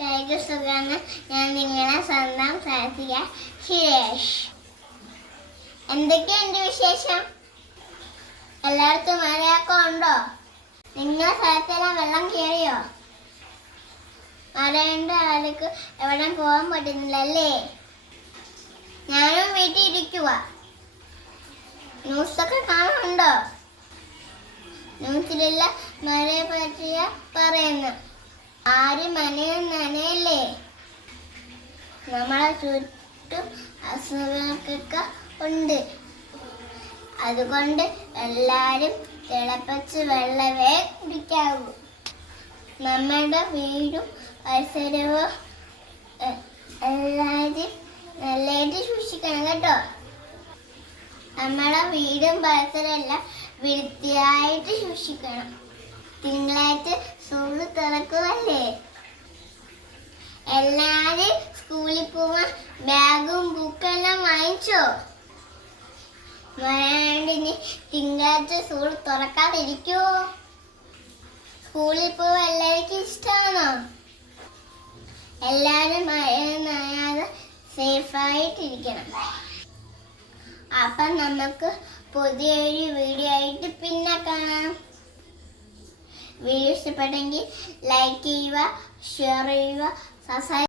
കൈക്ക് സുഖമാണ്. ഞാൻ നിങ്ങളെ സ്വന്തം സാധിക സുരേഷ്. എന്തൊക്കെയുണ്ട് വിശേഷം? എല്ലായിടത്തും മഴയൊക്കെ ഉണ്ടോ? നിങ്ങളുടെ സ്ഥലത്തെല്ലാം വെള്ളം കയറിയോ? മഴയുണ്ട്, അവർക്ക് എവിടെ പോകാൻ പറ്റുന്നില്ലല്ലേ? ഞാനും വീട്ടിൽ ഇരിക്കുക. ന്യൂസൊക്കെ കാണുന്നുണ്ടോ? ന്യൂസിലുള്ള മഴയെ പറ്റിയ പറയുന്നു. ആരും നനയല്ലേ? നമ്മളെ ചുറ്റും അസുഖങ്ങളൊക്കെ ഉണ്ട്. അതുകൊണ്ട് എല്ലാവരും തിളപ്പിച്ച് വെള്ളമേ കുടിക്കാവൂ. നമ്മുടെ വീടും പരിസരവും എല്ലാവരും നല്ലതായിട്ട് സൂക്ഷിക്കണം കേട്ടോ. നമ്മുടെ വീടും പരിസരവും എല്ലാം വൃത്തിയായിട്ട് സൂക്ഷിക്കണം. തിങ്കളാഴ്ച സ്കൂള് തുറക്കുമല്ലേ? എല്ലാവരും സ്കൂളിൽ പോവാൻ ബാഗും ബുക്കെല്ലാം വാങ്ങിച്ചോ? വരാണ്ടിനി തിങ്കളാഴ്ച സ്കൂൾ തുറക്കാതിരിക്കുമോ? സ്കൂളിൽ പോവാൻ എല്ലാവർക്കും ഇഷ്ടമാണോ? എല്ലാവരും മഴ നനയാതെ സേഫായിട്ടിരിക്കണം. അപ്പം നമുക്ക് പുതിയൊരു വീഡിയോ ആയിട്ട് പിന്നെ കാണാം. വീഡിയോ ഇഷ്ടപ്പെട്ടെങ്കിൽ ലൈക്ക് ചെയ്യുക, ഷെയർ ചെയ്യുക, സബ്സ്ക്രൈബ്